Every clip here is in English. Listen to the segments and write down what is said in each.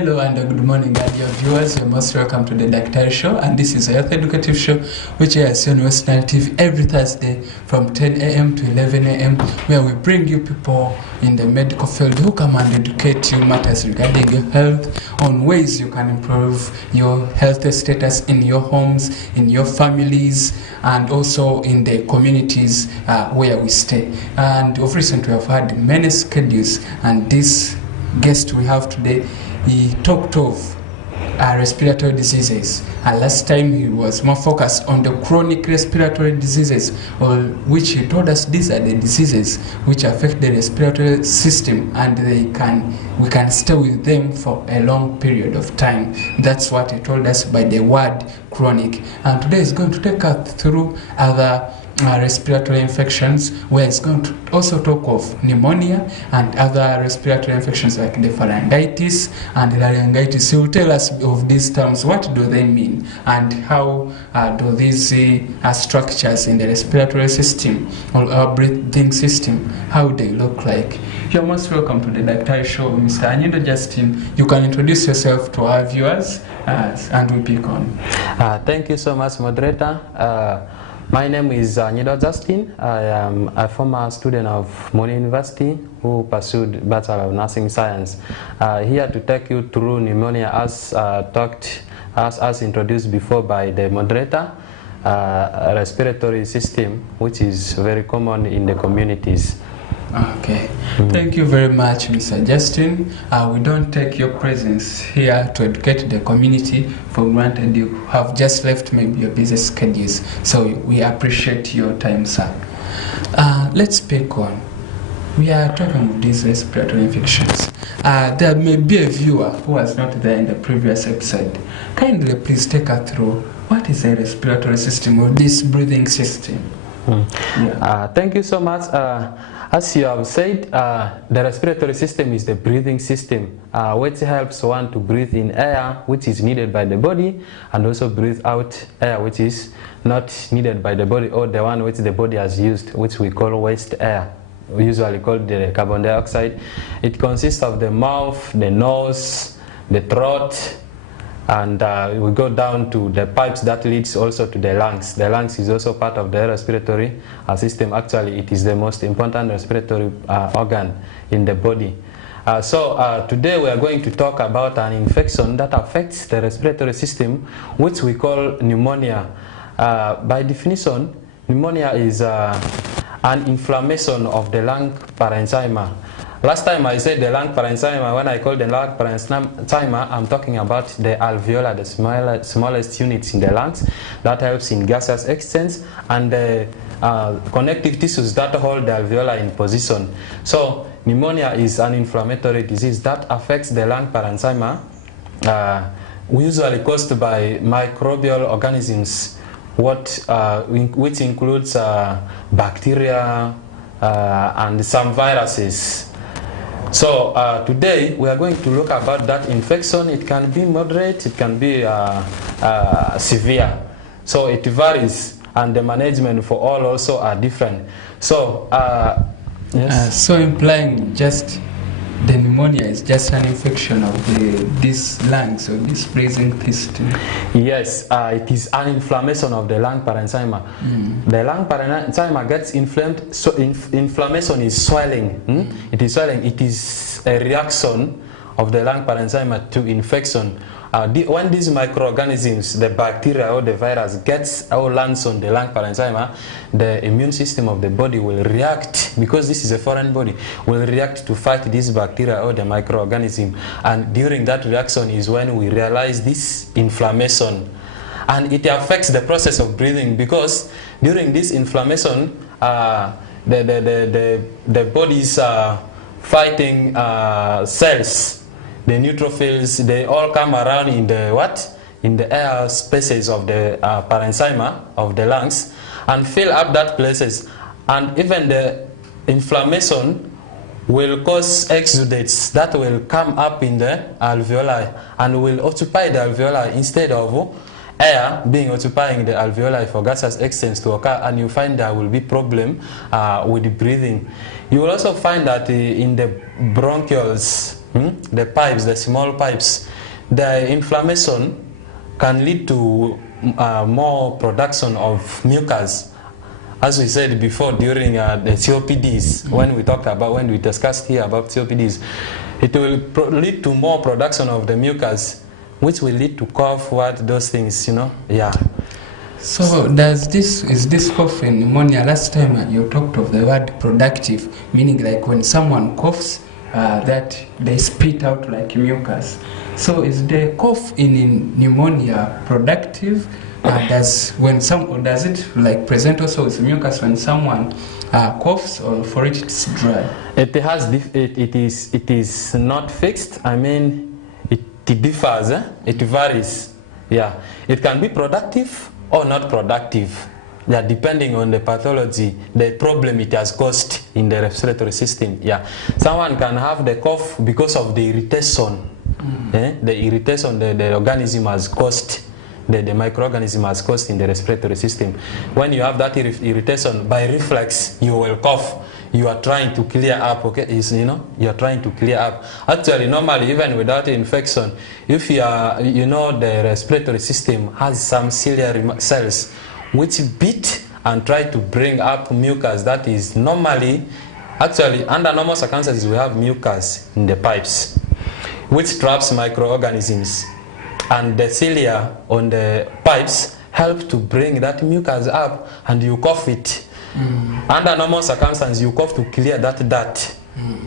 Hello and good morning, dear viewers. You're most welcome to the DAKTARI show, and this is a health educative show which airs on Western TV every Thursday from 10 a.m. to 11 a.m. where we bring you people in the medical field who come and educate you matters regarding your health, on ways you can improve your health status in your homes, in your families, and also in the communities where we stay. And of recent we have had many schedules, and this guest we have today, he talked of respiratory diseases. Last time he was more focused on the chronic respiratory diseases, which he told us these are the diseases which affect the respiratory system, and we can stay with them for a long period of time. That's what he told us by the word chronic. And today he's going to take us through other respiratory infections, where it's going to also talk of pneumonia and other respiratory infections like the pharyngitis and laryngitis. He will tell us of these terms, what do they mean, and how do these structures in the respiratory system or our breathing system, how they look like. You're most welcome to the DAKTARI show, Mr. Anyindo Justin. You can introduce yourself to our viewers and we pick on. Thank you so much, moderator. My name is Anyindo Justin. I am a former student of Moni University who pursued Bachelor of Nursing Science. Here to take you through pneumonia as introduced before by the moderator, respiratory system, which is very common in the communities. Okay, thank you very much, Mr. Justin. We don't take your presence here to educate the community for granted. You have just left maybe your busy schedules, so we appreciate your time, sir. Let's speak on. We are talking about these respiratory infections. There may be a viewer who was not there in the previous episode. Kindly please take us through what is the respiratory system or this breathing system. Thank you so much. As you have said, the respiratory system is the breathing system, which helps one to breathe in air which is needed by the body, and also breathe out air which is not needed by the body, or the one which the body has used, which we call waste air, usually called the carbon dioxide. It consists of the mouth, the nose, the throat, and we go down to the pipes that leads also to the lungs. The lungs is also part of the respiratory system. Actually, it is the most important respiratory organ in the body. So today we are going to talk about an infection that affects the respiratory system, which we call pneumonia. By definition, pneumonia is an inflammation of the lung parenchyma. Last time I said the lung parenchyma. When I call the lung parenchyma, I'm talking about the alveoli, the smallest units in the lungs that helps in gaseous exchange, and the connective tissues that hold the alveoli in position. So pneumonia is an inflammatory disease that affects the lung parenchyma, usually caused by microbial organisms, which includes bacteria and some viruses. So today we are going to look about that infection. It can be moderate, it can be severe. So it varies, and the management for all also are different. So yes. So implying just the pneumonia is just an infection of these lungs or this breathing system. Yes, it is an inflammation of the lung parenchyma. The lung parenchyma gets inflamed, so inflammation is swelling. It is swelling. It is a reaction of the lung parenchyma to infection. When these microorganisms, the bacteria or the virus, gets or lands on the lung parenchyma, the immune system of the body will react, because this is a foreign body, will react to fight this bacteria or the microorganism. And during that reaction is when we realize this inflammation. And it affects the process of breathing, because during this inflammation, the body's fighting cells, the neutrophils, they all come around in the air spaces of the parenchyma of the lungs and fill up that places. And even the inflammation will cause exudates that will come up in the alveoli and will occupy the alveoli instead of air being occupying the alveoli for gaseous exchange to occur, and you find there will be problem with the breathing. You will also find that in the bronchioles, the pipes, the small pipes, the inflammation can lead to more production of mucus. As we said before during the COPDs, when we discussed here about COPDs, it will lead to more production of the mucus, which will lead to cough, those things, yeah. So is this cough and pneumonia? Last time you talked of the word productive, meaning like when someone coughs, that they spit out like mucus. So is the cough in pneumonia productive? Does it like present also with mucus when someone coughs, or for it's dry? It is not fixed. I mean, it differs. It varies. Yeah, it can be productive or not productive. Yeah, depending on the pathology, the problem it has caused in the respiratory system. Yeah, someone can have the cough because of the irritation. The irritation the organism has caused. The microorganism has caused in the respiratory system. When you have that irritation, by reflex, you will cough. You are trying to clear up, okay? You are trying to clear up. Actually, normally, even without infection, if you are, the respiratory system has some ciliary cells which beat and try to bring up mucus. That is normally, actually, under normal circumstances, we have mucus in the pipes, which traps microorganisms. And the cilia on the pipes help to bring that mucus up, and you cough it. Under normal circumstances, you cough to clear that dirt.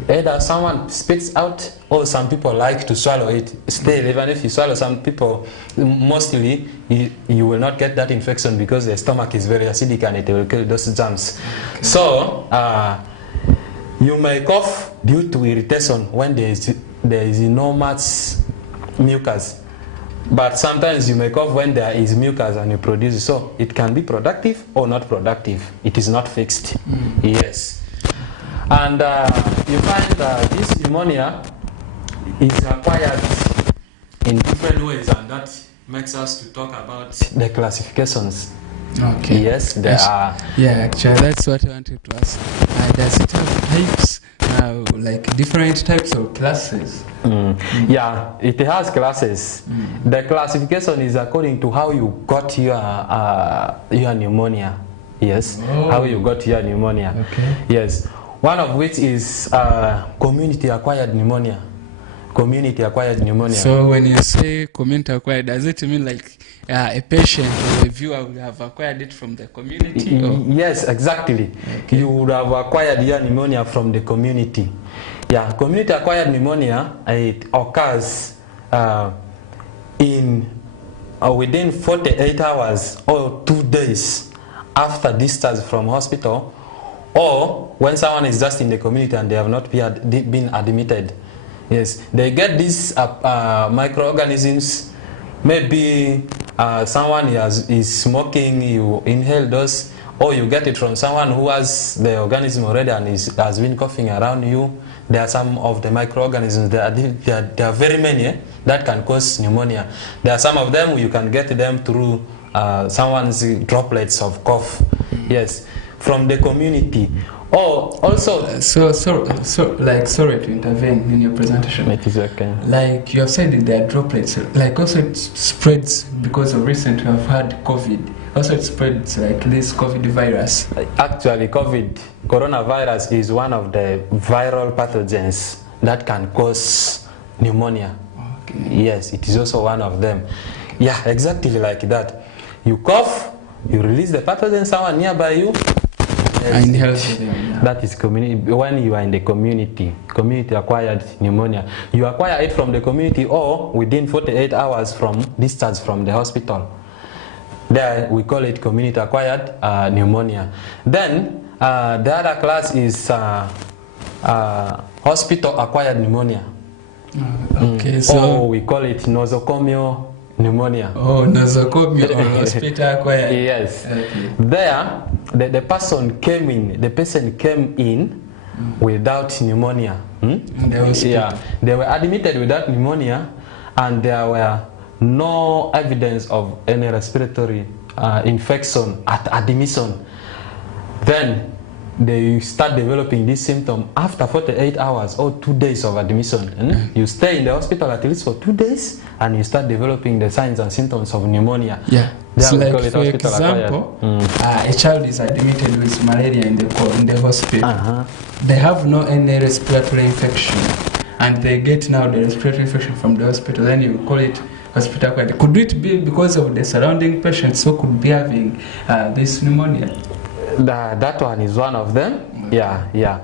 Either someone spits out, or some people like to swallow it. Still, even if you swallow, some people, mostly, you will not get that infection because the stomach is very acidic and it will kill those germs. Okay. So, you may cough due to irritation when there is no much mucus. But sometimes you may cough when there is mucus and you produce it. So it can be productive or not productive. It is not fixed. Yes. And you find this pneumonia is acquired in different ways, and that makes us to talk about the classifications. Okay. Yes, there are. Yeah, actually, that's what I wanted to ask. Does it have types, like different types of classes? Yeah, it has classes. The classification is according to how you got your pneumonia. Yes, how you got your pneumonia. Okay. Yes, one of which is community-acquired pneumonia. Community-acquired pneumonia. So when you say community-acquired, does it mean like a patient or a viewer would have acquired it from the community? Yes, exactly. Okay. You would have acquired your pneumonia from the community. Yeah, community-acquired pneumonia, it occurs within 48 hours or 2 days after discharge from hospital, or when someone is just in the community and they have not been admitted. Yes, they get these microorganisms. Maybe someone is smoking, you inhale those, or you get it from someone who has the organism already and has been coughing around you. There are some of the microorganisms, there are very many that can cause pneumonia. There are some of them you can get them through someone's droplets of cough. Yes, from the community. Oh, also. Sorry to intervene in your presentation. It is okay. Like you have said, there are droplets. Like also it spreads because of recently I've had COVID. Also it spreads like this COVID virus. Actually, coronavirus is one of the viral pathogens that can cause pneumonia. Okay. Yes, it is also one of them. Yeah, exactly like that. You cough, you release the pathogen someone nearby you. That is community. When you are in the community-acquired pneumonia, you acquire it from the community or within 48 hours from discharge from the hospital. There we call it community-acquired pneumonia. Then the other class is hospital-acquired pneumonia. Okay, so we call it nosocomial pneumonia. Oh, nosocomial or hospital-acquired. Yes. Okay. There, the patient came in without pneumonia. Yeah, they were admitted without pneumonia, and there were no evidence of any respiratory infection at admission. Then they start developing this symptom after 48 hours or 2 days of admission. You stay in the hospital at least for 2 days and you start developing the signs and symptoms of pneumonia. Yeah. It's So like, for example, a child is admitted with malaria in the hospital. They have no any respiratory infection, and they get now the respiratory infection from the hospital. Then you call it hospital acquired. Could it be because of the surrounding patients who could be having this pneumonia? That one is one of them. Yeah.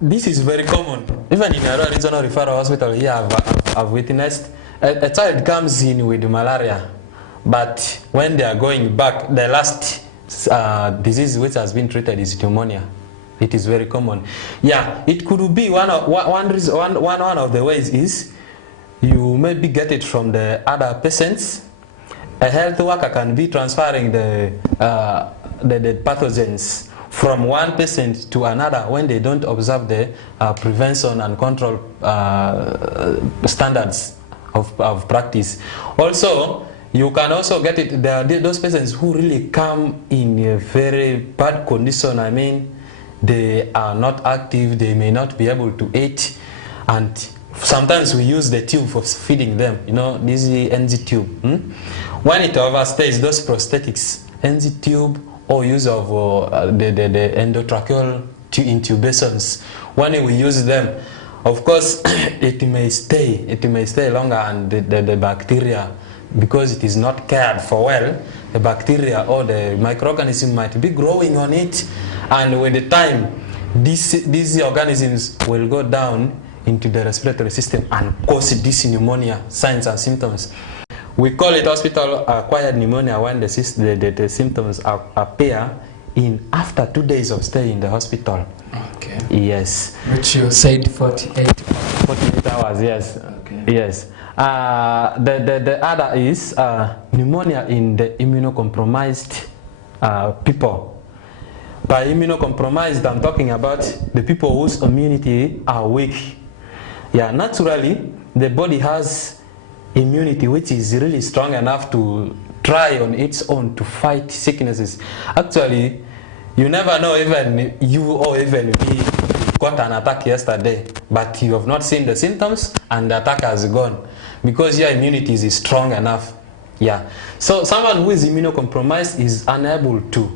This is very common. Even in our regional referral hospital here, I've witnessed a child comes in with malaria, but when they are going back, the last disease which has been treated is pneumonia. It is very common. Yeah, it could be one of the ways is you maybe get it from the other patients. A health worker can be transferring the pathogens from one patient to another when they don't observe the prevention and control standards of practice. Also, you can also get it, there are those patients who really come in a very bad condition. I mean, they are not active, they may not be able to eat, and sometimes we use the tube for feeding them, this is the NG tube. When it overstays, those prosthetics, NG tube, or use of the endotracheal intubations, when we use them, of course, it may stay longer, and the bacteria, because it is not cared for well, the bacteria or the microorganism might be growing on it, and with the time, these organisms will go down into the respiratory system and cause this pneumonia signs and symptoms. We call it hospital-acquired pneumonia when the symptoms appear in after 2 days of stay in the hospital. Okay. Yes. Which you said 48 hours, yes. Okay. Yes. The other is pneumonia in the immunocompromised people. By immunocompromised, I'm talking about the people whose immunity are weak. Yeah, naturally, the body has immunity which is really strong enough to try on its own to fight sicknesses. Actually, you never know, even you or even me got an attack yesterday, but you have not seen the symptoms and the attack has gone because your immunity is strong enough. Yeah. So someone who is immunocompromised is unable to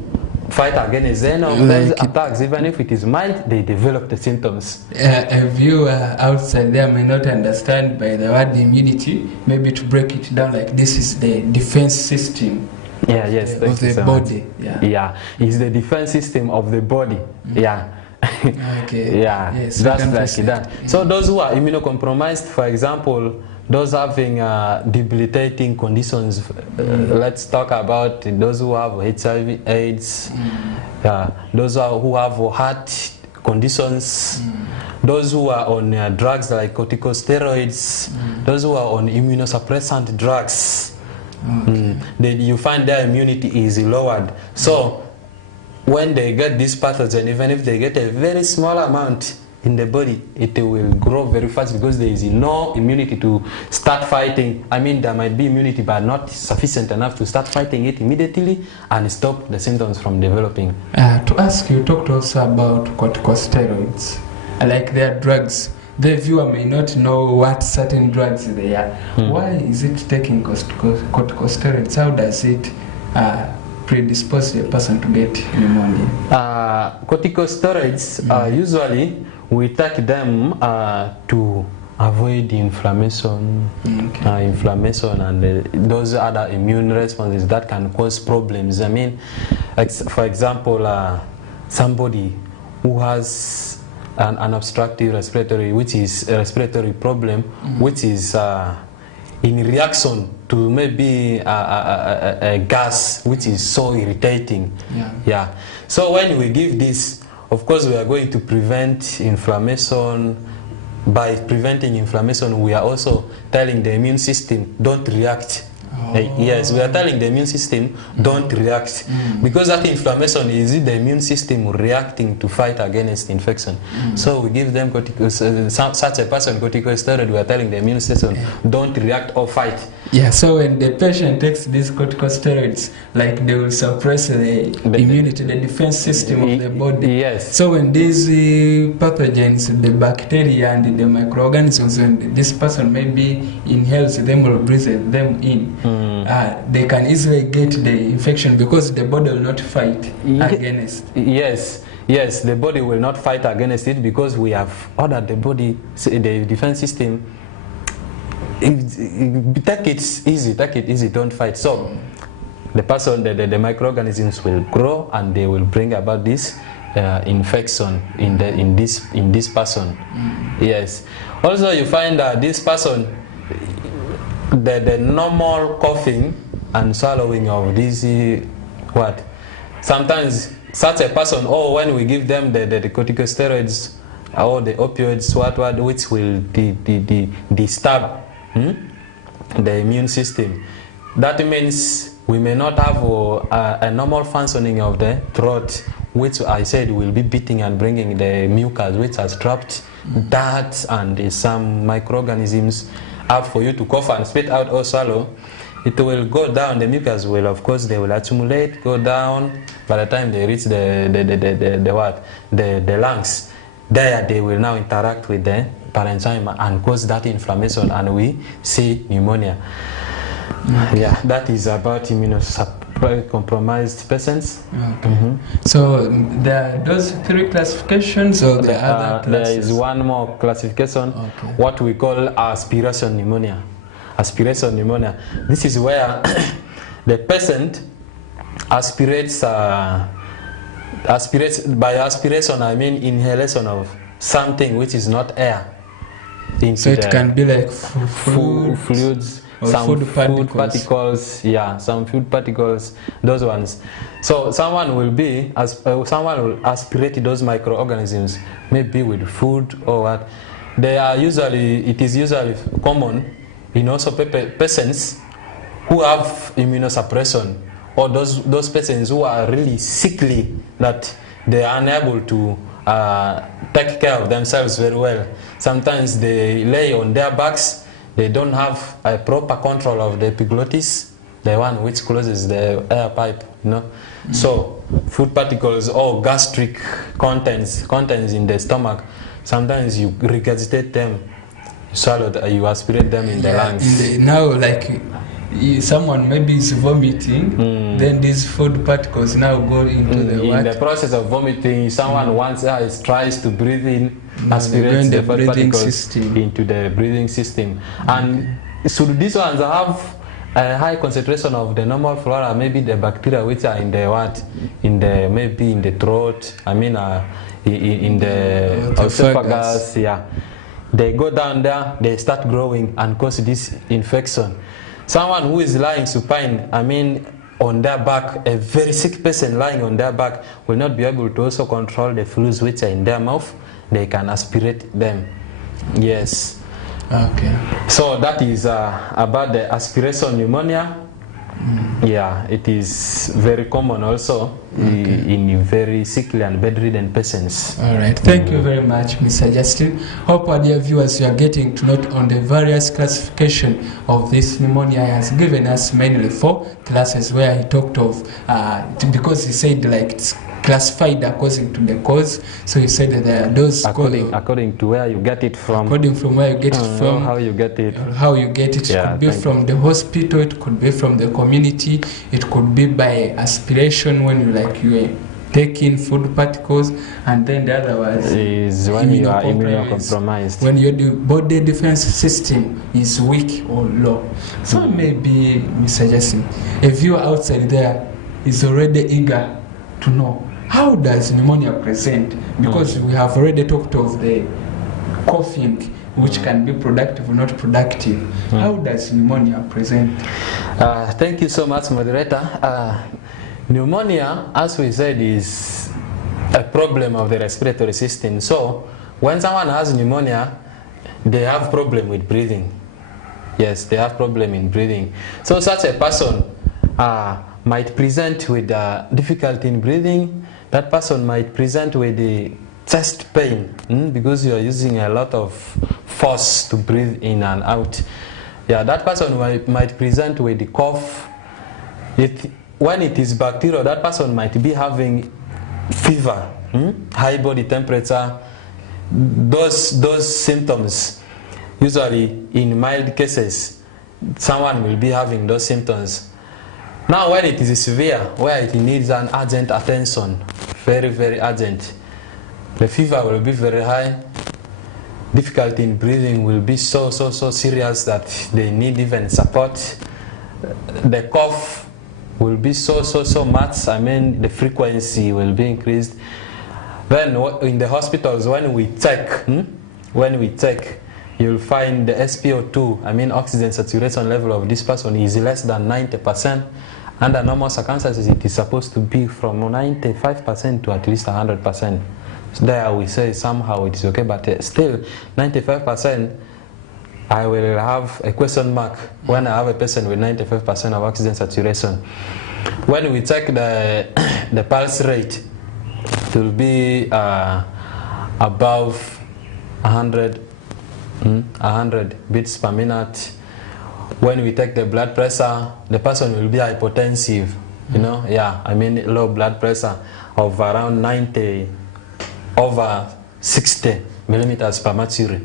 fight against any of those attacks. Even if it is mild, they develop the symptoms. A viewer outside there may not understand by the word immunity. Maybe to break it down, like this is the defense system. Yeah, yes, of the body. Yeah, it's the defense system of the body. Yeah. Okay. Yeah, yes, that's like that. So those who are immunocompromised, for example, those having debilitating conditions, let's talk about those who have HIV, AIDS, those who have heart conditions, those who are on drugs like corticosteroids, those who are on immunosuppressant drugs. You find their immunity is lowered. So when they get this pathogen, even if they get a very small amount in the body, it will grow very fast because there is no immunity to start fighting. I mean, there might be immunity but not sufficient enough to start fighting it immediately and stop the symptoms from developing. To ask you, talked also about corticosteroids, like their drugs. The viewer may not know what certain drugs they are. Why is it taking corticosteroids? How does it predispose the person to get pneumonia? Corticosteroids, usually we take them to avoid inflammation, inflammation and those other immune responses that can cause problems. I mean, for example, somebody who has an obstructive respiratory, which is a respiratory problem, which is in reaction to maybe a gas which is so irritating. Yeah. So when we give this, of course we are going to prevent inflammation. By preventing inflammation, we are also telling the immune system, don't react. Yes, we are telling the immune system, don't react. Because that inflammation is the immune system reacting to fight against infection. So we give them such a person corticosteroid, we are telling the immune system, don't react or fight. Yeah, so when the patient takes these corticosteroids, like they will suppress the immunity, the defense system of the body. Yes. So when these pathogens, the bacteria and the microorganisms, when this person maybe inhales them or breathes them in, they can easily get the infection because the body will not fight against. Yes, the body will not fight against it because we have ordered the body, the defense system. Take it easy, don't fight. So the person, the microorganisms will grow and they will bring about this infection in this person. Yes. Also, you find that this person, the normal coughing and swallowing of this sometimes such a person, when we give them the corticosteroids or the opioids, which will disturb the immune system. That means we may not have a normal functioning of the throat, which I said will be beating and bringing the mucus, which has trapped dirt and some microorganisms out for you to cough and spit out or swallow. It will go down. The mucus will, of course, they will accumulate, go down. By the time they reach the lungs, there they will now interact with the parenchyma and cause that inflammation, and we see pneumonia. Yeah, that is about immunocompromised patients. Okay. So there are those 3 classifications, or the other classes? There is one more classification, what we call aspiration pneumonia. Aspiration pneumonia. This is where the patient aspirates. By aspiration, I mean inhalation of something which is not air. So it can be like fluids, some food particles, some food particles, those ones. So someone will aspirate those microorganisms, maybe with food or what. It is usually common in also patients who have immunosuppression, or those patients who are really sickly, that they are unable to take care of themselves very well. Sometimes they lay on their backs, they don't have a proper control of the epiglottis, the one which closes the air pipe, So food particles or gastric contents in the stomach, sometimes you regurgitate them, you swallow, you aspirate them in the lungs. Now, like someone maybe is vomiting, then these food particles now go into in the process of vomiting, someone tries to breathe in, aspirates the food particles into the breathing system. And so these ones have a high concentration of the normal flora, maybe the bacteria which are in the maybe in the throat, in the esophagus, they go down there, they start growing and cause this infection. Someone who is lying supine, on their back, a very sick person lying on their back will not be able to also control the fluids which are in their mouth. They can aspirate them. Yes. Okay. So that is about the aspiration pneumonia. Yeah, it is very common also in very sickly and bedridden patients. All right. Thank you very much, Mr. Justin. Hope our dear viewers, you are getting to note on the various classification of this pneumonia. He has given us mainly 4 classes where he talked of, because he said it's classified according to the cause. So he said that there are those according to where you get it from. According from where you get it from. How you get it. How you get it. It could be from the hospital, it could be from the community, it could be by aspiration when you are taking food particles, and then the other one is when you are immunocompromised. When your body defense system is weak or low. So maybe, Mr. Justin, a viewer outside there is already eager to know, how does pneumonia present? Because we have already talked of the coughing, which can be productive or not productive. How does pneumonia present? Thank you so much, moderator. Pneumonia, as we said, is a problem of the respiratory system. So when someone has pneumonia, they have problem with breathing. Yes, they have problem in breathing. So such a person might present with difficulty in breathing. That person might present with the chest pain because you are using a lot of force to breathe in and out. Yeah, that person might present with the cough. When it is bacterial, that person might be having fever, high body temperature. Those symptoms, usually in mild cases, someone will be having those symptoms. Now when it is severe, where it needs an urgent attention, very, very urgent, the fever will be very high, difficulty in breathing will be so serious that they need even support. The cough will be so much, I mean the frequency will be increased. Then in the hospitals, when we check, you'll find the SpO2, I mean oxygen saturation level of this person is less than 90%. Under normal circumstances, it is supposed to be from 95% to at least 100%. So there we say somehow it is okay, but still 95%, I will have a question mark when I have a person with 95% of oxygen saturation. When we check the pulse rate, it will be above 100 beats per minute. When we take the blood pressure, the person will be hypotensive, you know, yeah, I mean low blood pressure of around 90 over 60 millimeters per mercury.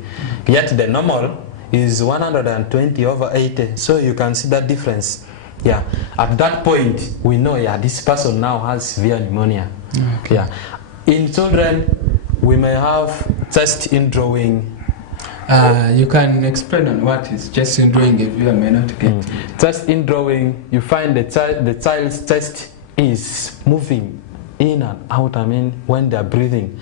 Yet the normal is 120 over 80, so you can see that difference. Yeah, at that point we know, yeah, this person now has severe pneumonia. Okay. Yeah, in children we may have chest indrawing. You can explain on what is chest indrawing if you may not get it. Chest indrawing, you find the child's chest is moving in and out. I mean, when they are breathing,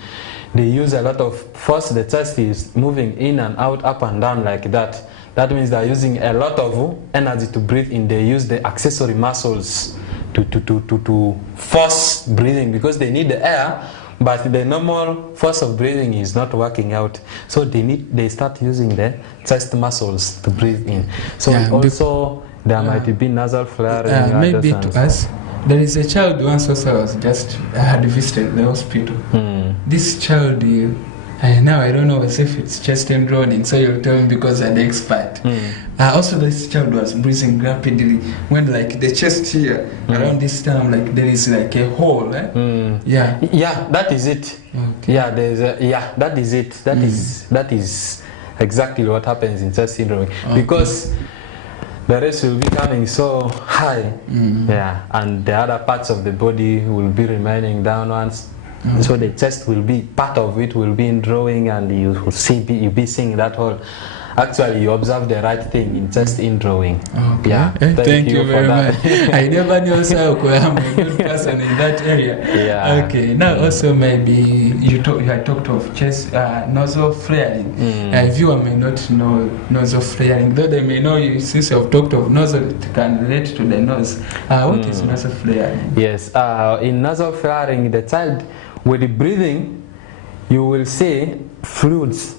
they use a lot of force. The chest is moving in and out, up and down like that. That means they are using a lot of energy to breathe in. They use the accessory muscles to force breathing because they need the air, but the normal force of breathing is not working out. So they start using the chest muscles to breathe in. So yeah, also there might be nasal flaring. Maybe to us, there is a child once also had visited the hospital. This child, now I don't know if it's chest indrawing, so you'll tell me because I'm the expert. Also this child was breathing rapidly when like the chest here, around this time, like there is like a hole. Yeah, that is it. Okay. Yeah, that is it. That is exactly what happens in chest syndrome. Okay. Because the rest will be coming so high, yeah, and the other parts of the body will be remaining downwards. So the chest will be, part of it will be in drawing, and you will you'll be seeing that whole. Actually, you observe the right thing in chest indrawing. Okay. Yeah. Thank you very much. I never knew so I'm a good person in that area. Yeah. Okay. Now also maybe you had talked of chest nozzle flaring. Viewer may not know nozzle flaring, though they may know you. Since you have talked of nozzle, it can relate to the nose. What is nozzle flaring? Yes. In nozzle flaring, the child with the breathing, you will see fluids,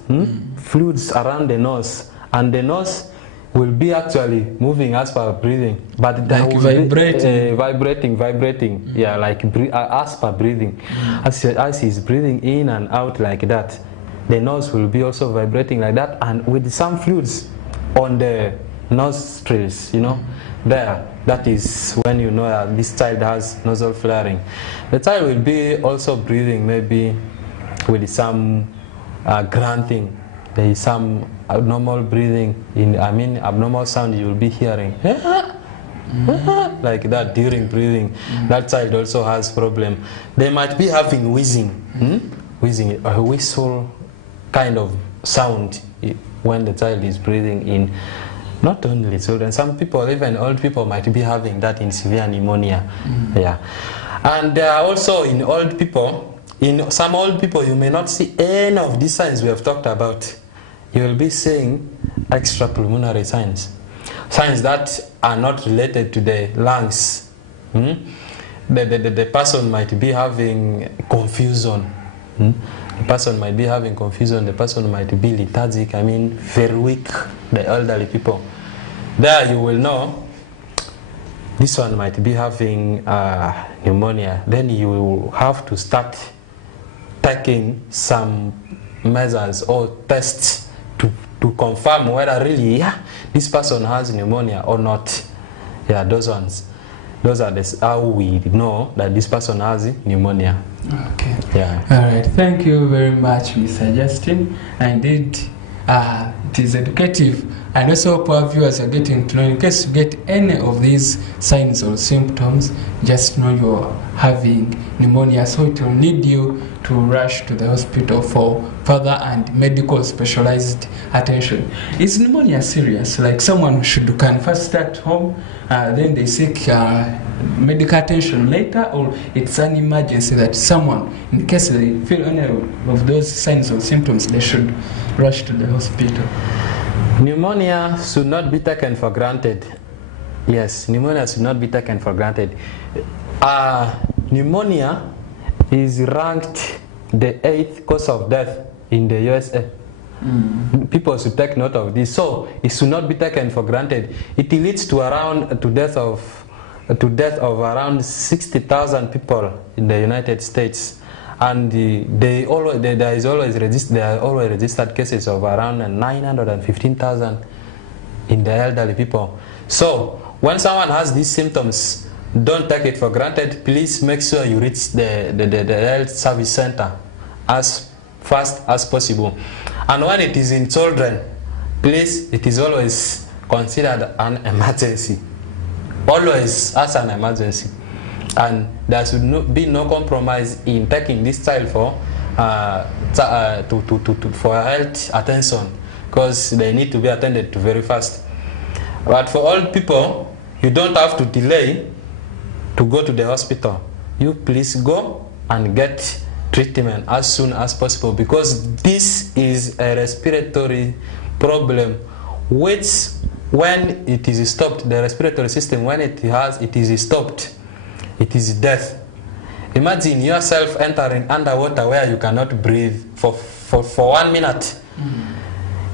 fluids around the nose, and the nose will be actually moving as per breathing, but like vibrating. Vibrating, yeah, like as per breathing. As he's breathing in and out like that, the nose will be also vibrating like that, and with some fluids on the nostrils, you know, there. That is when you know that this child has nasal flaring. The child will be also breathing maybe with some grunting. There is some abnormal breathing, abnormal sound you will be hearing. Like that during breathing. That child also has problem. They might be having wheezing, wheezing, a whistle kind of sound when the child is breathing in. Not only children, some people, even old people, might be having that in severe pneumonia. Yeah, and also in old people. In some old people, you may not see any of these signs we have talked about. You will be seeing extrapulmonary signs, signs that are not related to the lungs. The person might be having confusion. The person might be having confusion. The person might be lethargic. I mean, very weak. The elderly people. There you will know this one might be having pneumonia. Then you will have to start taking some measures or tests to to confirm whether really, this person has pneumonia or not. Yeah, those ones. Those are how we know that this person has pneumonia. Okay. Yeah. All right. Thank you very much, Mr. Justin. Indeed, it is educative, and also hope our viewers are getting to know. In case you get any of these signs or symptoms, just know you're having pneumonia, so it will need you to rush to the hospital for further and medical specialized attention. Is pneumonia serious? Like someone can first start home, then they seek medical attention later, or it's an emergency that someone, in case they feel any of those signs or symptoms, they should rush to the hospital? Pneumonia should not be taken for granted. Yes, pneumonia should not be taken for granted. Pneumonia is ranked the 8th cause of death in the USA. People should take note of this. So it should not be taken for granted. It leads to death of around 60,000 people in the United States, and there are always registered cases of around 915,000 in the elderly people. So when someone has these symptoms, don't take it for granted. Please make sure you reach the health service center as fast as possible. And when it is in children, please, it is always considered an emergency. Always as an emergency. And there should be no compromise in taking this child for health attention, because they need to be attended to very fast. But for old people, you don't have to delay to go to the hospital. You please go and get treatment as soon as possible, because this is a respiratory problem which, when it is stopped, the respiratory system, when it is stopped, it is death. Imagine yourself entering underwater where you cannot breathe for 1 minute.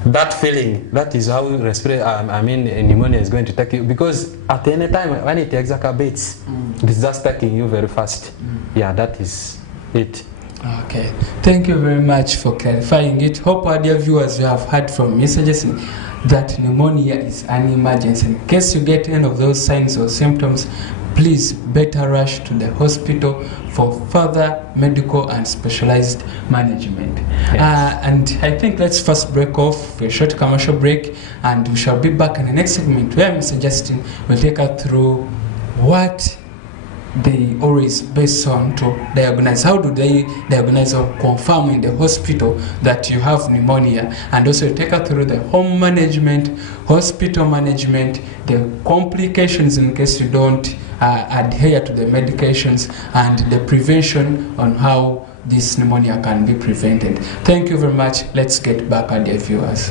That feeling, that is how pneumonia is going to take you, because at any time when it exacerbates, it is just taking you very fast. Yeah, that is it. Okay, thank you very much for clarifying it. Hope our dear viewers, you have heard from Mr. Justin that pneumonia is an emergency. In case you get any of those signs or symptoms, please better rush to the hospital for further medical and specialized management. Yes. And I think let's first break off for a short commercial break, and we shall be back in the next segment where Mr. Justin will take us through what they always based on to diagnose. How do they diagnose or confirm in the hospital that you have pneumonia? And also take us through the home management, hospital management, the complications in case you don't adhere to the medications, and the prevention on how this pneumonia can be prevented. Thank you very much. Let's get back, our dear viewers.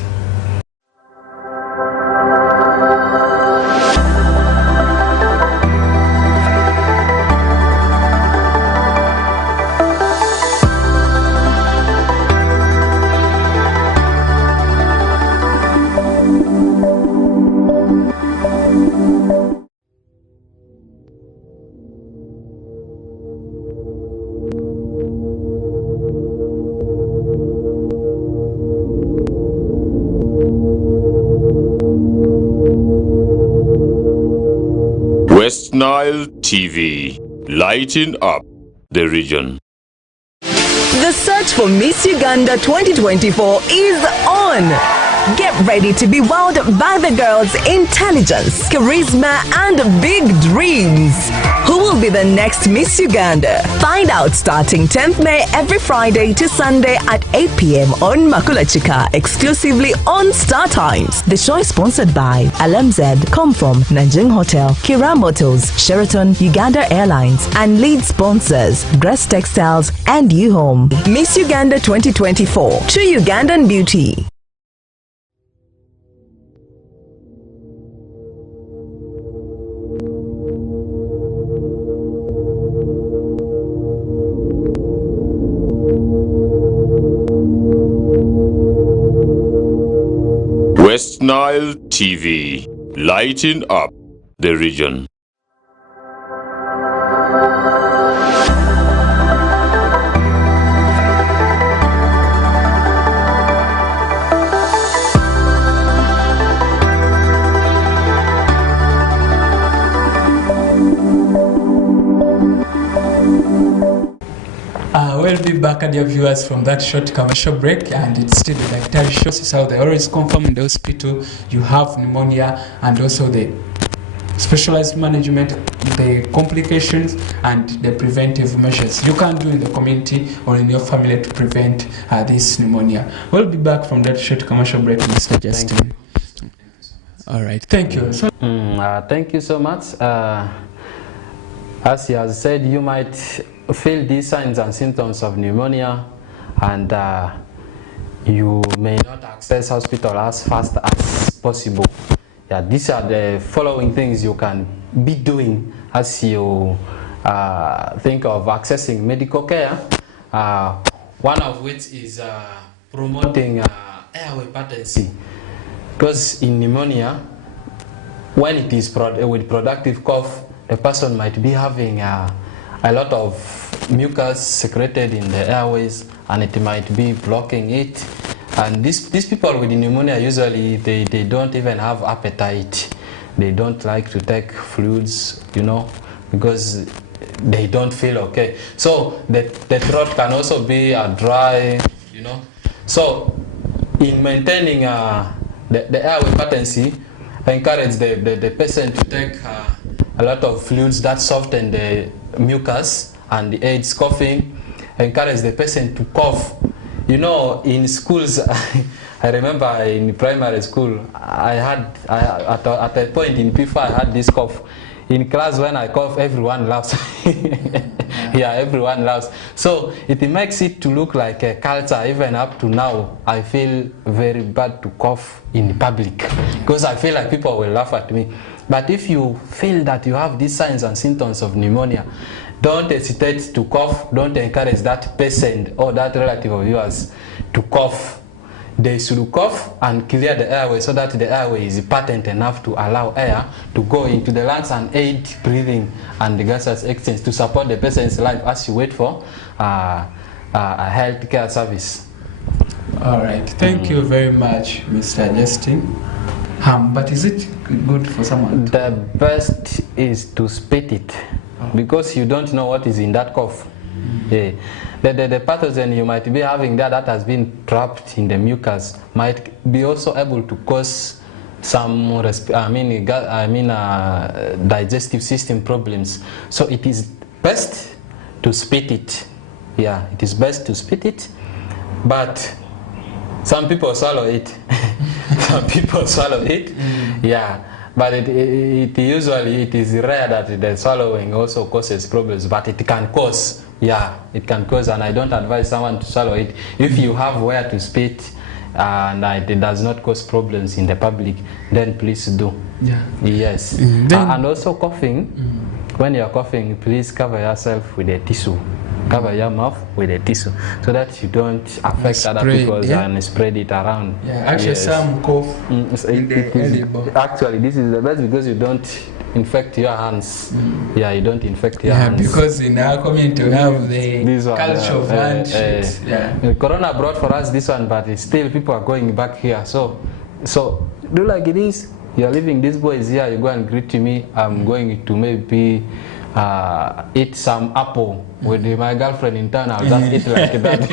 West Nile TV, lighting up the region. The search for Miss Uganda 2024 is on. Get ready to be wowed by the girls' intelligence, charisma, and big dreams. Who will be the next Miss Uganda? Find out starting 10th May every Friday to Sunday at 8 p.m. on Makula Chika, exclusively on Star Times. The show is sponsored by LMZ, Comfort, Nanjing Hotel, Kira Motors, Sheraton, Uganda Airlines, and lead sponsors, Grace Textiles and U-Home. Miss Uganda 2024, true Ugandan beauty. West Nile TV, lighting up the region. be back, dear viewers, from that short commercial break, and it's still the Daktari show. This is how they always confirm in the hospital you have pneumonia, and also the specialized management, the complications, and the preventive measures you can do in the community or in your family to prevent this pneumonia. We'll be back from that short commercial break, Mr. Justin. All right, thank you. Thank you so much. As he has said, you might feel these signs and symptoms of pneumonia, and you may not access hospital as fast as possible. Yeah, these are the following things you can be doing as you think of accessing medical care. One of which is promoting airway patency. Because in pneumonia, when it is with productive cough, the person might be having a lot of mucus secreted in the airways, and it might be blocking it. And these people with pneumonia, usually they don't even have appetite. They don't like to take fluids, you know, because they don't feel okay. So the throat can also be dry, you know. So in maintaining the airway patency, encourage the person to take a lot of fluids that soften the mucus and aids coughing. Encourage the person to cough. You know, in schools, I remember in primary school, at a point in P4 I had this cough. In class, when I cough, everyone laughs. Yeah, everyone laughs. So it makes it to look like a culture. Even up to now, I feel very bad to cough in public because I feel like people will laugh at me. But if you feel that you have these signs and symptoms of pneumonia, don't hesitate to cough. Don't encourage that patient or that relative of yours to cough. They should cough and clear the airway so that the airway is patent enough to allow air to go into the lungs and aid breathing and the gaseous exchange to support the patient's life as you wait for a health care service. All right, thank you very much, Mr. Justin. But is it good for someone? The best is to spit it, because you don't know what is in that cough. Yeah. The pathogen you might be having there that has been trapped in the mucus might be also able to cause some digestive system problems. So it is best to spit it. Yeah, it is best to spit it, but some people swallow it. Some people swallow it. Yeah, but it is rare that the swallowing also causes problems, but it can cause. Yeah, it can cause, and I don't advise someone to swallow it. If you have where to spit and it does not cause problems in the public, then please do. Yeah. Yes. And also coughing. When you're coughing, please cover yourself with a tissue. Cover your mouth with a tissue so that you don't affect other people and spread it around. Yeah, actually, some cough in the elbow. Actually, this is the best because you don't infect your hands. Yeah, you don't infect your hands. Yeah, because in our community we have the culture of handshakes. Corona brought for us this one, but still people are going back here. So do like it is. You're leaving these boys here, you go and greet me. I'm going to maybe eat some apple with my girlfriend in town. I'll just eat like that.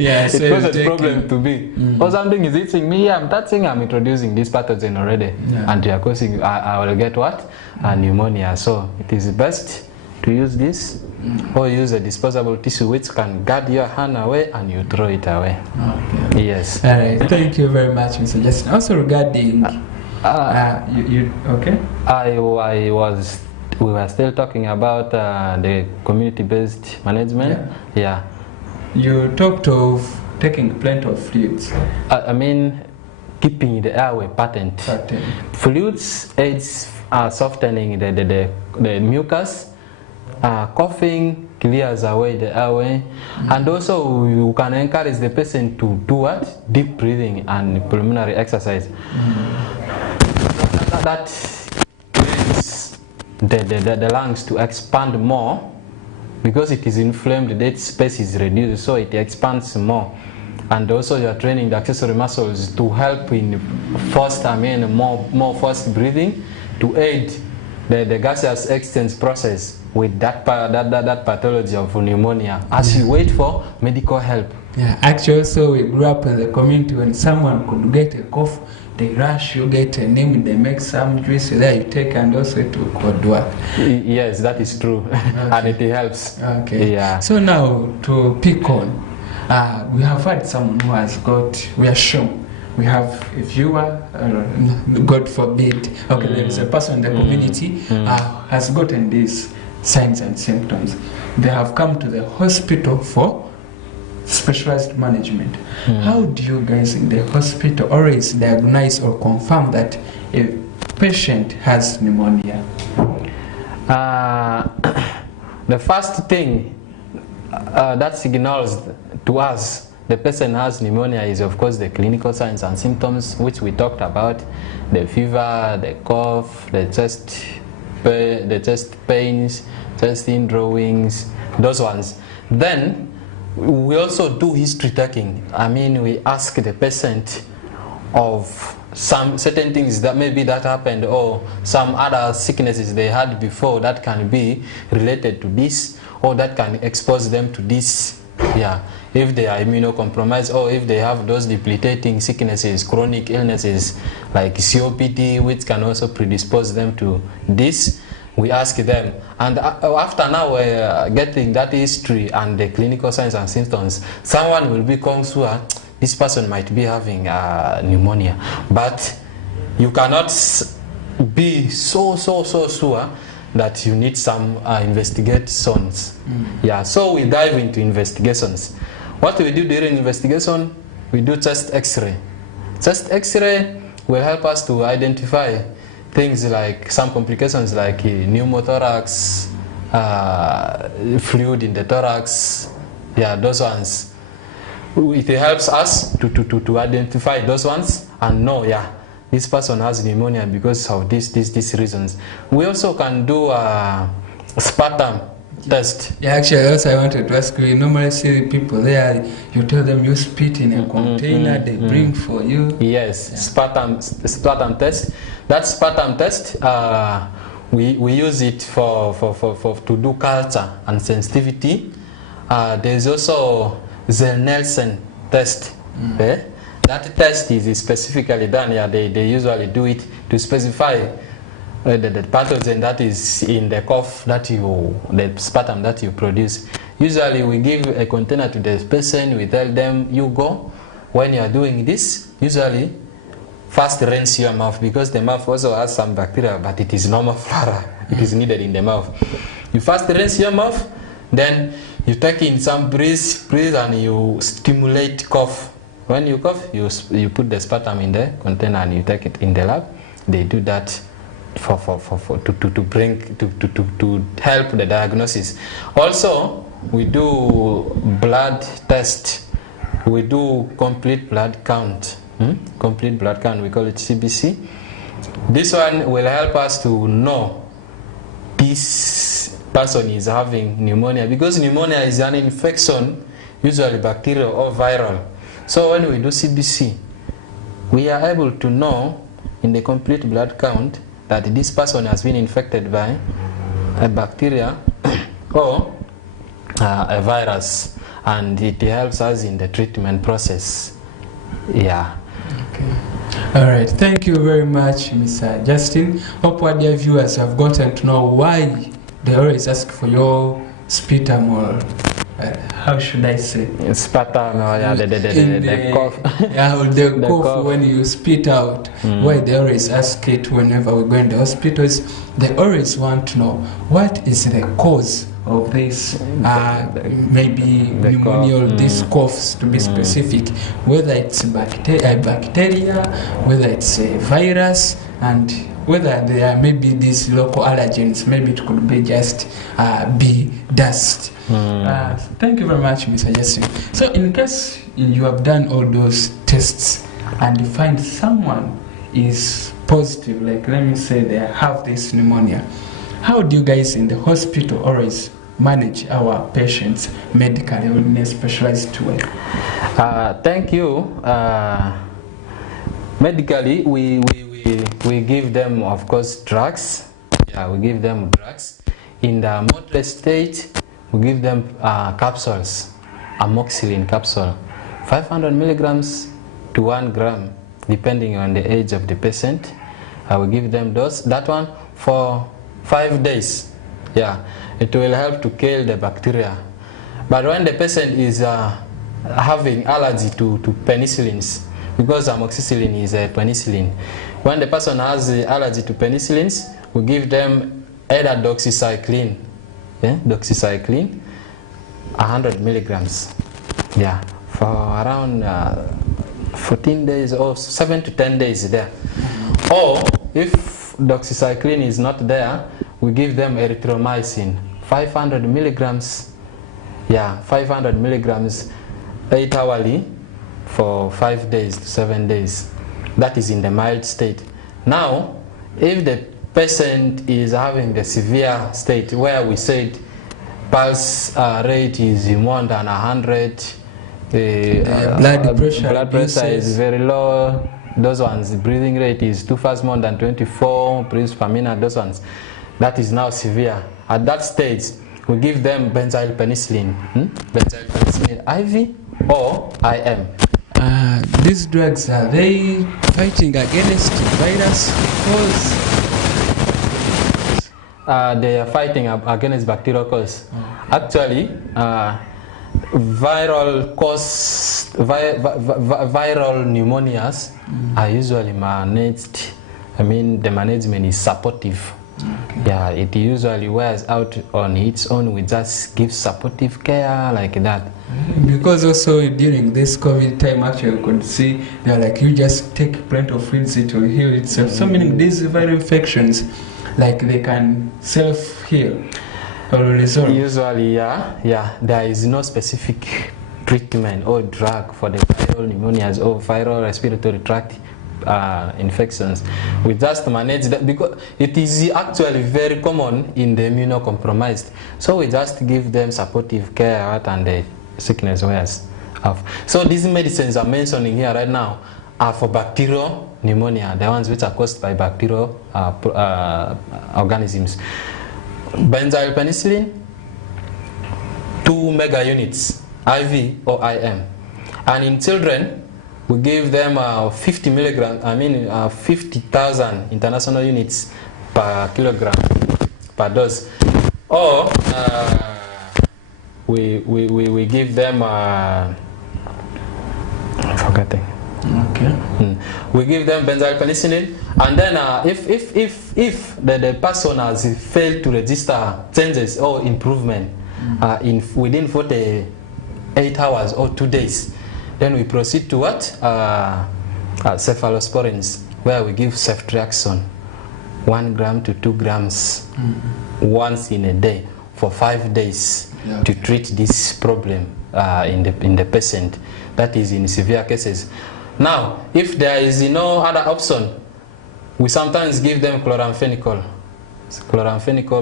Yeah, so it causes a problem to me. Or something is eating me. I'm touching, I'm introducing this pathogen already. And you're causing, I will get what? Pneumonia. So it is best to use this or use a disposable tissue which can guard your hand away and you throw it away. Okay. Yes. All right. Thank you very much, Mr. Justin. Also regarding, okay? We were still talking about the community-based management. Yeah. You talked of taking plenty of fluids. I mean, keeping the airway patent. Fluids aids softening the mucus. Coughing clears away the airway, and also you can encourage the person to do what? Deep breathing and pulmonary exercise. That creates the lungs to expand more because it is inflamed. That space is reduced, so it expands more. And also you are training the accessory muscles to help in more forced breathing to aid the gaseous exchange process with that pathology of pneumonia as you wait for medical help. Yeah, actually, also we grew up in the community when someone could get a cough, they rush, you get a name, they make some juice there you take, and also it could work. Yes, that is true. Okay. And it helps. Okay. Yeah. So now to pick on, we have had someone who has got, we are sure, we have a viewer, God forbid, okay, there is a person in the community has gotten these signs and symptoms. They have come to the hospital for specialized management. How do you guys in the hospital always diagnose or confirm that a patient has pneumonia? The first thing that signals to us the person has pneumonia is of course the clinical signs and symptoms which we talked about: the fever, the cough, the chest pains, chest indrawings, those ones. Then we also do history taking. I mean, we ask the patient of some certain things that maybe that happened, or some other sicknesses they had before that can be related to this, or that can expose them to this. Yeah, if they are immunocompromised, or if they have those debilitating sicknesses, chronic illnesses like COPD, which can also predispose them to this, we ask them. And after now getting that history and the clinical signs and symptoms, someone will become sure this person might be having pneumonia, but you cannot be so sure that you need some investigations. Yeah, so we dive into investigations. What we do during investigation, we do chest x-ray. Chest x-ray will help us to identify things like some complications like pneumothorax, fluid in the thorax, yeah, those ones. It helps us to identify those ones and know, yeah, this person has pneumonia because of these reasons. We also can do a sputum test. Yeah, actually, also I wanted to ask you, you normally see people there, you tell them you spit in a container, they bring for you. Yes, yeah. Sputum test. That sputum test, we use it for to do culture and sensitivity. There's also Zell-Nelson test. That test is specifically done. Yeah, they usually do it to specify the pathogen that is in the cough that the sputum that you produce. Usually we give a container to the person, we tell them, you go, when you are doing this, usually first rinse your mouth, because the mouth also has some bacteria, but it is normal flora. It is needed in the mouth. You first rinse your mouth, then you take in some breeze and you stimulate cough. When you cough, you put the sputum in the container and you take it in the lab. They do that to help the diagnosis. Also, we do blood test. We do complete blood count. Complete blood count, we call it CBC. This one will help us to know this person is having pneumonia, because pneumonia is an infection, usually bacterial or viral. So when we do CBC, we are able to know in the complete blood count that this person has been infected by a bacteria or a virus, and it helps us in the treatment process. Yeah. Okay. All right. Thank you very much, Mr. Justin. Hope our dear viewers have gotten to know why they always ask for your sputum, or how should I say? Sputum, or yeah, the cough. Yeah, the cough when you spit out. Why they always ask it whenever we go in the hospitals. They always want to know what is the cause of this, maybe pneumonia or these coughs, to be specific, whether it's bacteria, whether it's a virus, and whether there are maybe these local allergens. Maybe it could be just be dust. Thank you very much, Mr. Justin. So in case you have done all those tests and you find someone is positive, like let me say they have this pneumonia, how do you guys in the hospital always manage our patients medically or in a specialized way? Thank you. Medically, we give them, of course, drugs. Yeah, we give them drugs. in the moderate state, we give them capsules, amoxicillin capsule, 500 milligrams to 1 gram, depending on the age of the patient. I will give them that one for 5 days. Yeah, it will help to kill the bacteria. But when the patient is having allergy to penicillins, because amoxicillin is a penicillin, when the person has the allergy to penicillins, we give them either doxycycline, 100 milligrams, yeah, for around 14 days or 7 to 10 days there. Or if doxycycline is not there, we give them erythromycin, 500 milligrams, yeah, 500 milligrams 8 hourly for 5 days to 7 days. That is in the mild state. Now, if the patient is having the severe state where we said pulse rate is more than 100, blood pressure is very low, those ones, the breathing rate is too fast, more than 24 breaths per minute, those ones, that is now severe. At that stage, we give them benzyl penicillin, IV or IM. These drugs, are they fighting against virus? They are fighting against bacterial cause. Actually, viral pneumonias are usually managed. I mean, the management is supportive. Okay. Yeah, it usually wears out on its own. We just give supportive care like that. Because also during this COVID time, actually, you could see they're like, you just take plenty of fluids, it will heal itself. So meaning these viral infections, like they can self-heal or resolve. Usually, yeah, there is no specific treatment or drug for the viral pneumonias or viral respiratory tract infections. We just manage that because it is actually very common in the immunocompromised. So we just give them supportive care and the sickness wears off. So these medicines I'm mentioning here right now are for bacterial pneumonia, the ones which are caused by bacterial organisms. Benzyl penicillin, 2 mega units, IV or IM. And in children, we give them 50 milligrams, 50,000 international units per kilogram per dose. Or we give them I'm forgetting. Okay. We give them benzyl penicillin, and then if the person has failed to register changes or improvement within 48 hours or 2 days, then we proceed to what? Cephalosporins, where we give ceftriaxone 1 gram to 2 grams once in a day for 5 days to treat this problem in the patient. That is in severe cases. Now, if there is no other option, we sometimes give them chloramphenicol,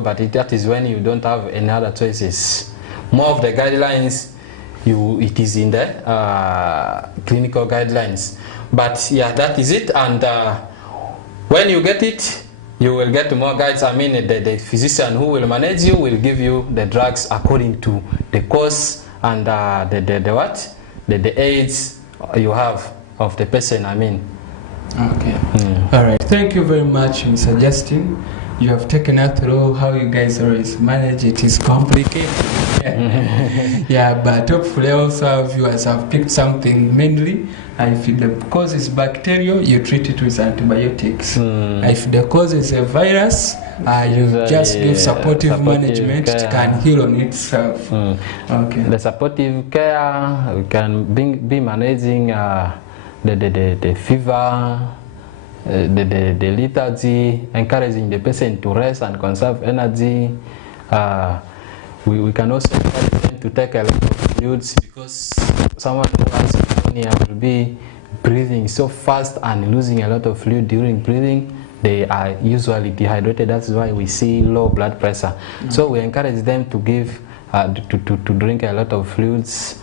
but that is when you don't have any other choices. More of the guidelines, it is in the clinical guidelines. But yeah, that is it. And when you get it, you will get more guides. I mean, the physician who will manage you will give you the drugs according to the course and the age you have of the person, I mean. Okay. All right. Thank you very much in suggesting. You have taken us through how you guys always manage. It is complicated. Yeah, but hopefully also our viewers have picked something mainly. If the cause is bacterial, you treat it with antibiotics. If the cause is a virus, you just give supportive management. Care. It can heal on itself. Okay. The supportive care, we can be managing the fever, the lethargy, encouraging the patient to rest and conserve energy. We can also encourage them to take a lot of fluids, because someone who has pneumonia will be breathing so fast and losing a lot of fluid during breathing. They are usually dehydrated. That's why we see low blood pressure. So we encourage them to give to drink a lot of fluids.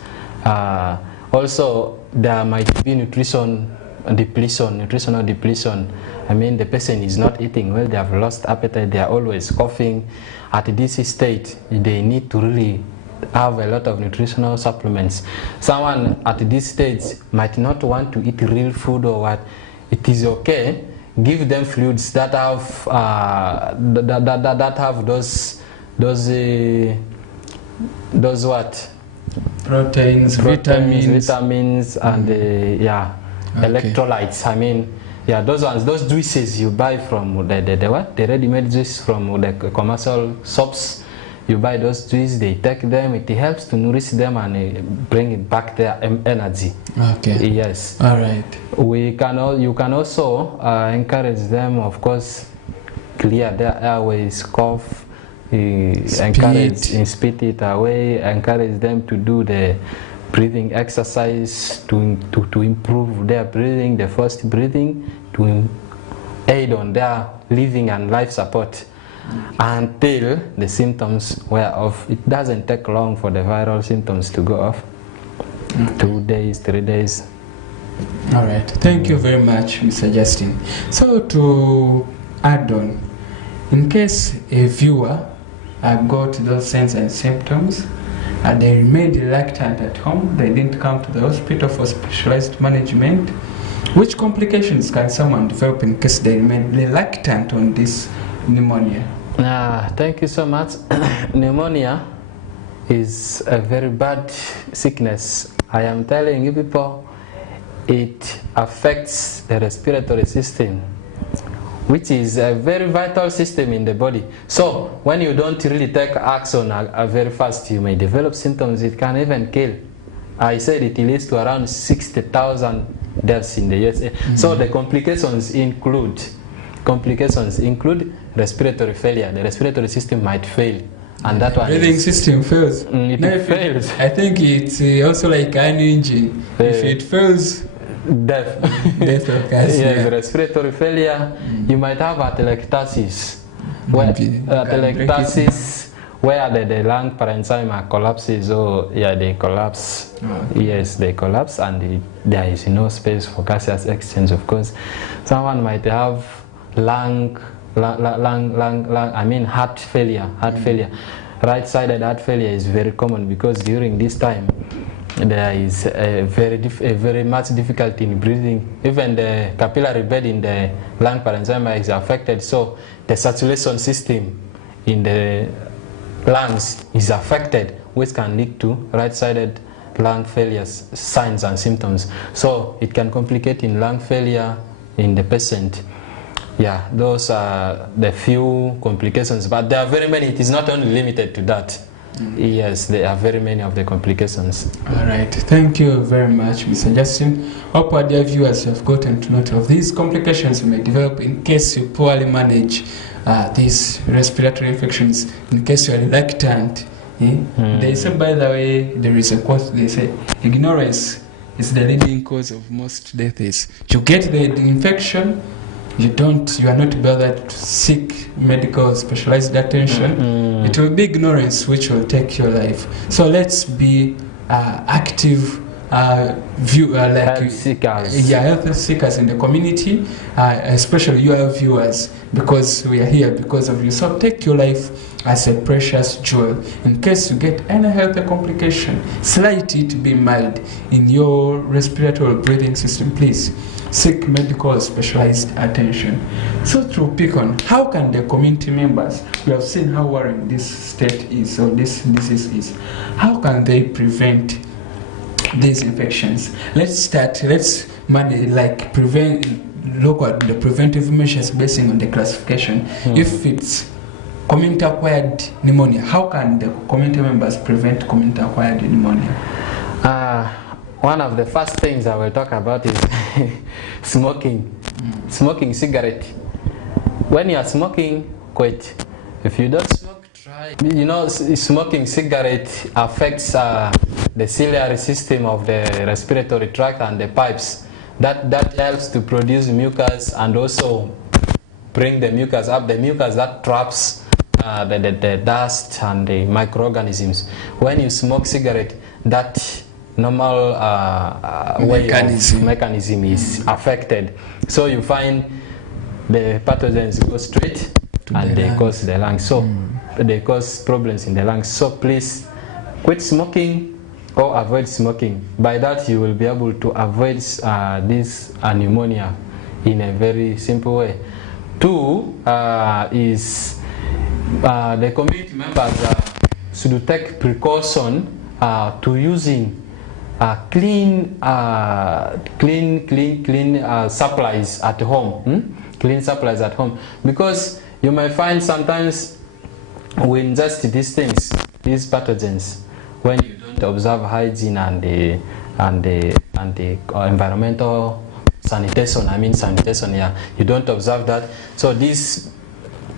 Also, there might be nutrition depletion, nutritional depletion. I mean, the person is not eating well, they have lost appetite, they are always coughing. At this state, they need to really have a lot of nutritional supplements. Someone at this stage might not want to eat real food or what. It is okay. Give them fluids that have that have those what? Proteins, vitamins, and Okay. electrolytes. I mean, yeah, those ones, those juices you buy from the ready-made juice from the commercial shops. You buy those juices, they take them. It helps to nourish them and bring it back their energy. Okay. Yes. All right. You can also encourage them, of course, clear their airways, cough. Spit it away. Encourage them to do the breathing exercise to improve their breathing, the first breathing, to aid on their living and life support until the symptoms wear off. It doesn't take long for the viral symptoms to go off. 2 days, 3 days. All right. Thank you very much, Mr. Justin. So to add on, in case a viewer got those signs and symptoms, and they remained reluctant at home, they didn't come to the hospital for specialized management, which complications can someone develop in case they remain reluctant on this pneumonia? Thank you so much. Pneumonia is a very bad sickness. I am telling you people, it affects the respiratory system, which is a very vital system in the body. So when you don't really take action very fast, you may develop symptoms. It can even kill. I said it leads to around 60,000 deaths in the USA. So the complications include respiratory failure. The respiratory system might fail, and that one breathing system fails. It fails. I think it's also like an engine. If it fails, death of gas. Yes, respiratory failure. You might have atelectasis, where the lung parenchyma collapses, or they collapse. Yes, they collapse, and there is no space for gaseous exchange. Of course, someone might have heart failure. Right-sided heart failure is very common because during this time there is a very much difficulty in breathing. Even the capillary bed in the lung parenchyma is affected, so the circulation system in the lungs is affected, which can lead to right-sided lung failure signs and symptoms. So it can complicate in lung failure in the patient. Yeah, those are the few complications, but there are very many. It is not only limited to that. Yes, there are very many of the complications. All right. Thank you very much, Mr. Justin. Hope our dear viewers have gotten to note of these complications you may develop in case you poorly manage these respiratory infections, in case you are reluctant. They say, by the way, there is a quote, they say, ignorance is the leading cause of most deaths. You get the infection, you are not bothered to seek medical specialized attention. It will be ignorance which will take your life. So let's be active health seekers. Health seekers in the community, especially your viewers, because we are here because of you. So take your life as a precious jewel. In case you get any health complication, slightly to be mild in your respiratory breathing system, please seek medical specialized attention. So through PICON, how can the community members, we have seen how worrying this state is, or this disease is, how can they prevent these infections? Let's look at the preventive measures based on the classification. If it's community-acquired pneumonia, how can the community members prevent community-acquired pneumonia? One of the first things I will talk about is smoking. Smoking cigarette. When you are smoking, quit. If you don't smoke, try. Smoking cigarette affects the ciliary system of the respiratory tract and the pipes. That helps to produce mucus and also bring the mucus up. The mucus that traps the dust and the microorganisms. When you smoke cigarette, that normal mechanism is affected. So you find the pathogens go straight and they cause the lungs. So they cause problems in the lungs. So please quit smoking or avoid smoking. By that you will be able to avoid this pneumonia in a very simple way. Two is the community members should take precaution to using clean supplies at home. Clean supplies at home, because you may find sometimes we ingest these things, these pathogens, when you don't observe hygiene and the environmental sanitation. I mean sanitation. Yeah, you don't observe that. So these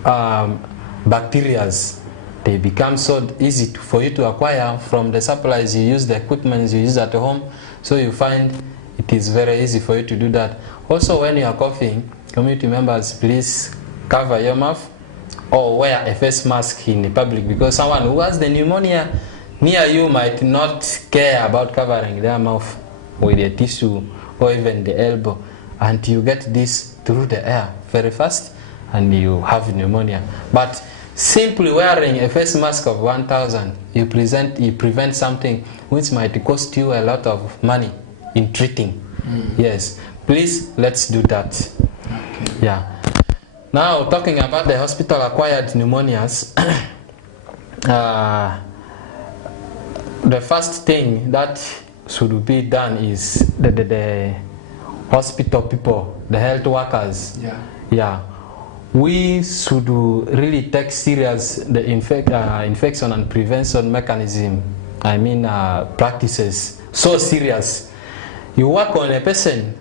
bacterias, they become so easy for you to acquire from the supplies you use, the equipment you use at home. So you find it is very easy for you to do that. Also, when you are coughing, community members, please cover your mouth or wear a face mask in the public, because someone who has the pneumonia near you might not care about covering their mouth with a tissue or even the elbow, and you get this through the air very fast and you have pneumonia. But simply wearing a face mask of 1,000, you prevent something which might cost you a lot of money in treating. Yes, please, let's do that. Okay. Yeah. Now, talking about the hospital-acquired pneumonias, the first thing that should be done is the hospital people, the health workers. Yeah. We should really take serious the infection and prevention mechanism. I mean practices. So serious. You work on a patient,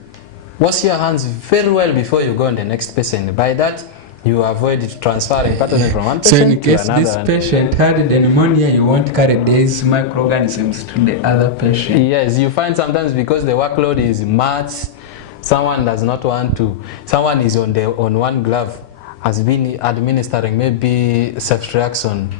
wash your hands very well before you go on the next patient. By that, you avoid transferring pathogen from one patient so in case to another. This patient had the pneumonia, you won't carry these microorganisms to the other patient. Yes, you find sometimes because the workload is much, someone does not want to, someone is on one glove, has been administering maybe ceftriaxone.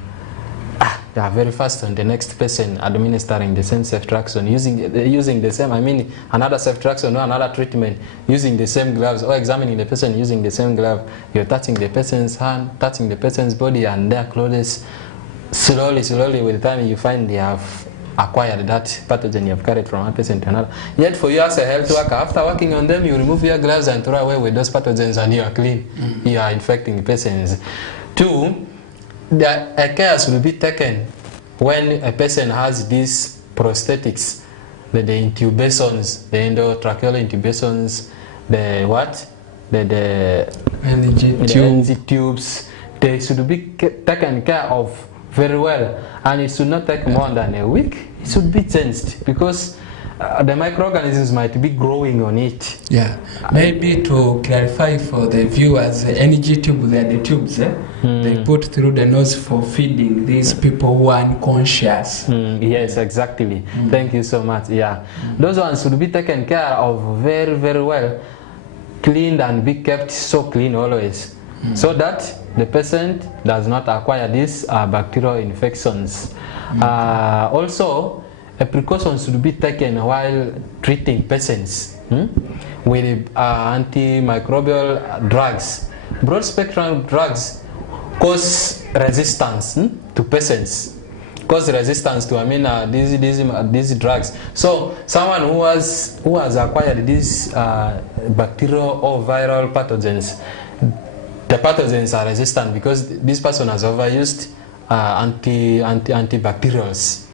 They are very fast on the next person administering the same ceftriaxone, using the same, I mean another ceftriaxone or another treatment, using the same gloves, or examining the patient using the same glove. You're touching the patient's hand, touching the patient's body and their clothes. Slowly with time you find they have acquired that pathogen you have carried from one patient to another. Yet for you as a health worker, after working on them, you remove your gloves and throw away with those pathogens and you are clean. You are infecting patients. Two, the care should be taken when a person has these prosthetics, the intubations, the endotracheal intubations, the NG tubes. They should be taken care of very well, and it should not take more than a week. It should be changed because the microorganisms might be growing on it. Yeah, maybe to clarify for the viewers, the energy tube, they are the tubes they put through the nose for feeding these people who are unconscious. Yes, exactly. Thank you so much. Yeah, those ones should be taken care of very, very well, cleaned and be kept so clean always, so that the patient does not acquire these bacterial infections. Also, a precaution should be taken while treating patients with antimicrobial drugs. Broad spectrum drugs cause resistance to patients, cause resistance to these drugs. So someone who has acquired these bacterial or viral pathogens, the pathogens are resistant because this person has overused antibacterials.